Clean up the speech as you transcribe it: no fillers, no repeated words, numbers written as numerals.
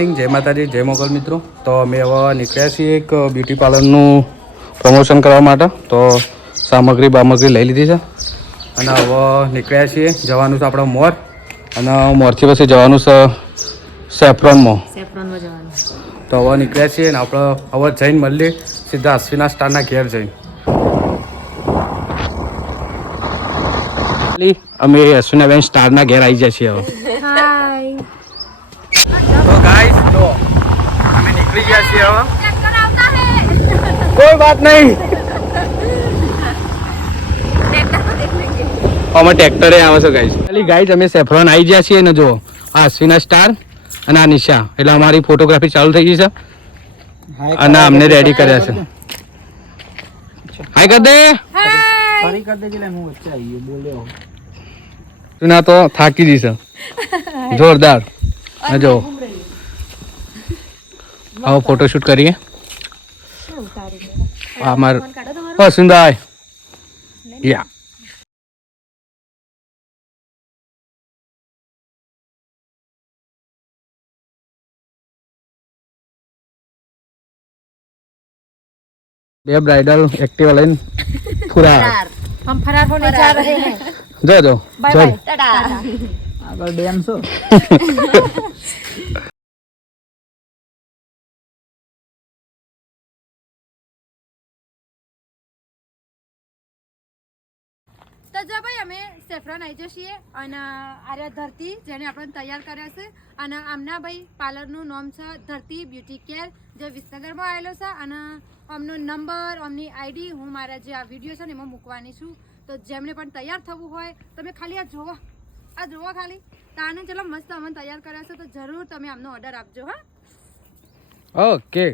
જય માતાજી, જય મોગલ મિત્રો. તો અમે હવે નીકળ્યા છીએ એક બ્યુટી પાર્લરનું પ્રમોશન કરવા માટે. તો સામગ્રી લઈ લીધી છે અને હવે નીકળ્યા છીએ. જવાનું છે આપણે મોર, અને મોરથી પછી જવાનું છે સેફ્રોનમાં જવાનું. તો હવે નીકળ્યા છીએ ને આપણે હવે જઈને મળીએ સીધા અશ્વિના સ્ટારના ઘેર જઈને. અમે અશ્વિનાબેન સ્ટારના ઘેર આવી જાય છીએ હવે. તો ગાઈસ જો અમે નીકળી ગયા છીએ હવે. કોઈ વાત નહીં, અમે ટ્રેક્ટરે આવે છે ગાઈસ. ખાલી ગાઈસ અમે સેફ્રોન આવી ગયા છીએ ને જો આ અશ્વિના સ્ટાર અને આ નિશા, એટલે અમારી ફોટોગ્રાફી ચાલુ થઈ ગઈ છે અને અમને રેડી કર્યા છે. હાય કર દે, ફરી કર દે. હું વચ્ચે આવી ગયો બોલ્યો તું તો થાકી જઈશ જોરદાર. જો આવો ફોટોશૂટ કરીએ. અમાર સુંદર યા બે બ્રાइडल एक्टिवा लाइन फरार हम फरार होने जा रहे हैं. जो जो बाय बाय टाटा. આગળ ડેમ છો. તો જો ભાઈ અમે સેફ્રોન આવી જઈએ અને આર્યા ધરતી જેને આપણે તૈયાર કર્યા છે અને આમના ભાઈ પાર્લરનું નામ છે ધરતી બ્યુટી કેર, જે વિસનગરમાં આવેલો છે. અને અમનો નંબર, અમની આઈડી હું મારા જે આ વિડીયો છે ને એમાં મૂકવાની છું. તો જેમને પણ તૈયાર થવું હોય તમે ખાલી આ જોવો ખાલી તાને ચલો મસ્ત અમને તૈયાર કર્યા છે. તો જરૂર તમે આમનો ઓર્ડર આપજો. હા, ઓકે.